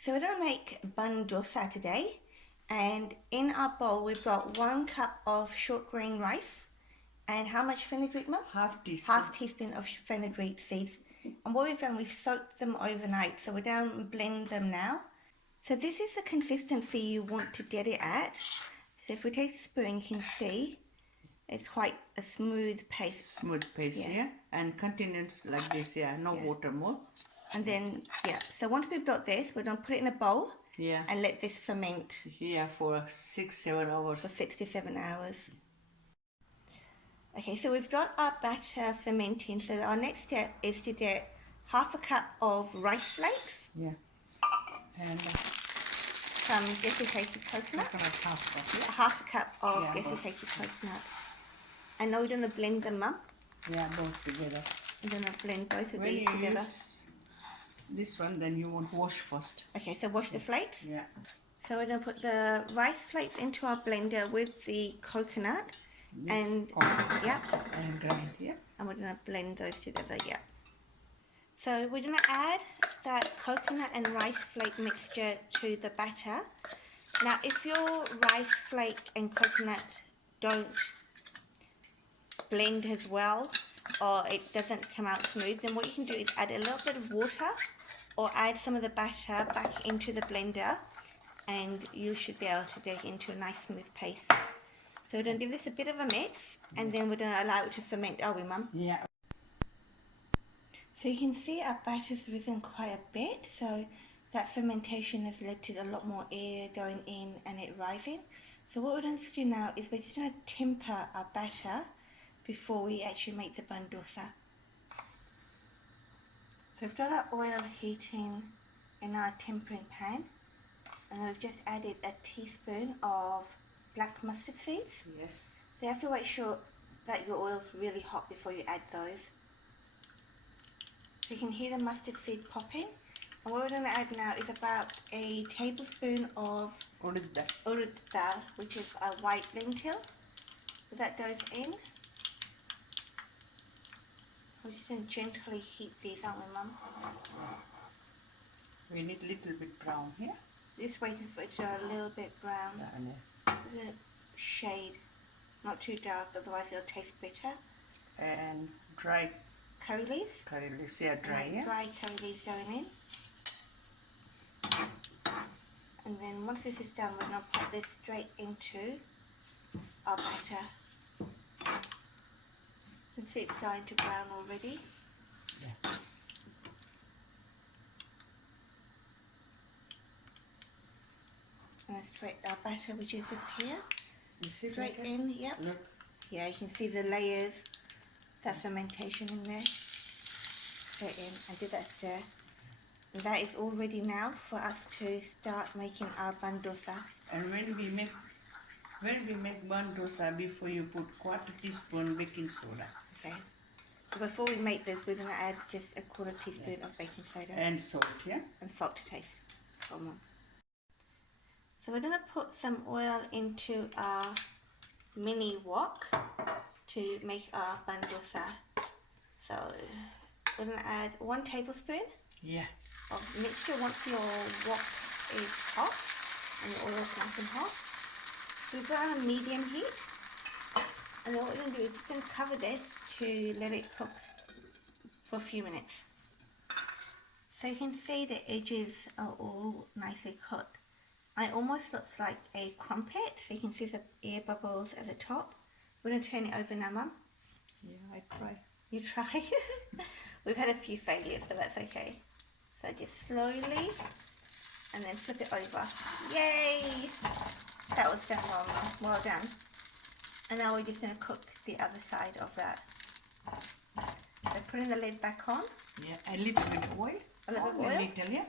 So we're going to make bun dosa today, and in our bowl we've got 1 cup of short grain rice and how much fenugreek, Mum? Half teaspoon. Half teaspoon of fenugreek seeds. And what we've done, we've soaked them overnight, so we're down and blend them now. So this is the consistency you want to get it at. So if we take a spoon, you can see it's quite a smooth paste. Smooth paste, yeah. And continuous like this, no water more. And then, so once we've got this, we're going to put it in a bowl and let this ferment. For 6-7 hours. For 6 to 7 hours. Okay, so we've got our batter fermenting. So our next step is to get half a cup of rice flakes. Yeah. And some desiccated coconut. Half a cup of desiccated coconut. And now we're going to blend them up. Yeah, both together. We're going to blend both of these together. This one, then you want to wash first. Okay, so wash the flakes? Yeah. So we're going to put the rice flakes into our blender with the coconut. And grind, and we're going to blend those together, So we're going to add that coconut and rice flake mixture to the batter. Now if your rice flake and coconut don't blend as well, or it doesn't come out smooth, then what you can do is add a little bit of water or add some of the batter back into the blender, and you should be able to get into a nice smooth paste. So we're going to give this a bit of a mix, and then we're going to allow it to ferment, are we, Mum? Yeah. So you can see our batter's risen quite a bit, so that fermentation has led to a lot more air going in and it rising. So what we're going to do now is we're just going to temper our batter before we actually make the bun dosa. So we've got our oil heating in our tempering pan, and we've just added a teaspoon of black mustard seeds. Yes. So you have to make sure that your oil's really hot before you add those. So you can hear the mustard seed popping. And what we're going to add now is about a tablespoon of urad dal, which is a white lentil. So that goes in. We're just going to gently heat these, aren't we, Mum? We need a little bit brown here. Just waiting for it to go a little bit brown. The shade, not too dark, otherwise it'll taste bitter. And dry curry leaves. Dry, Dry curry leaves going in. And then once this is done, we're going to put this straight into our batter. You can see it's starting to brown already. Yeah. And straight our batter, which is just here. You see straight in, Look. Yeah, you can see the layers, that fermentation in there. Straight in and do that stir. And that is all ready now for us to start making our bun dosa. And when we make bun dosa, before you put 1/4 teaspoon baking soda. Okay. So before we make this, we're going to add just a 1/4 teaspoon of baking soda. And salt, And salt to taste. So we're going to put some oil into our mini wok to make our bun dosa. So we're going to add 1 tablespoon of mixture once your wok is hot and your oil is nice and hot. We've got on a medium heat, and then what we're going to do is just going to cover this to let it cook for a few minutes. So you can see the edges are all nicely cooked. It almost looks like a crumpet, so you can see the air bubbles at the top. We're going to turn it over now, Mum. Yeah, I try. You try? We've had a few failures, but that's okay. So just slowly, and then flip it over. Yay! That was done well, Mum. Well done. And now we're just going to cook the other side of that. So putting the lid back on. Yeah, a little bit of oil. A little bit of oil? Little,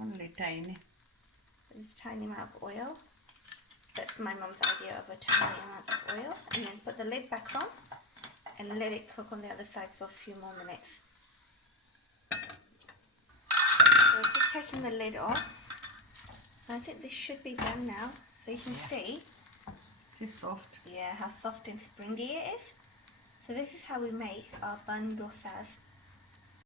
only tiny. This tiny amount of oil. That's my mum's idea of a tiny amount of oil. And then put the lid back on and let it cook on the other side for a few more minutes. So we're just taking the lid off. And I think this should be done now. So you can see. It's soft. Yeah, how soft and springy it is. So this is how we make our bun dosas.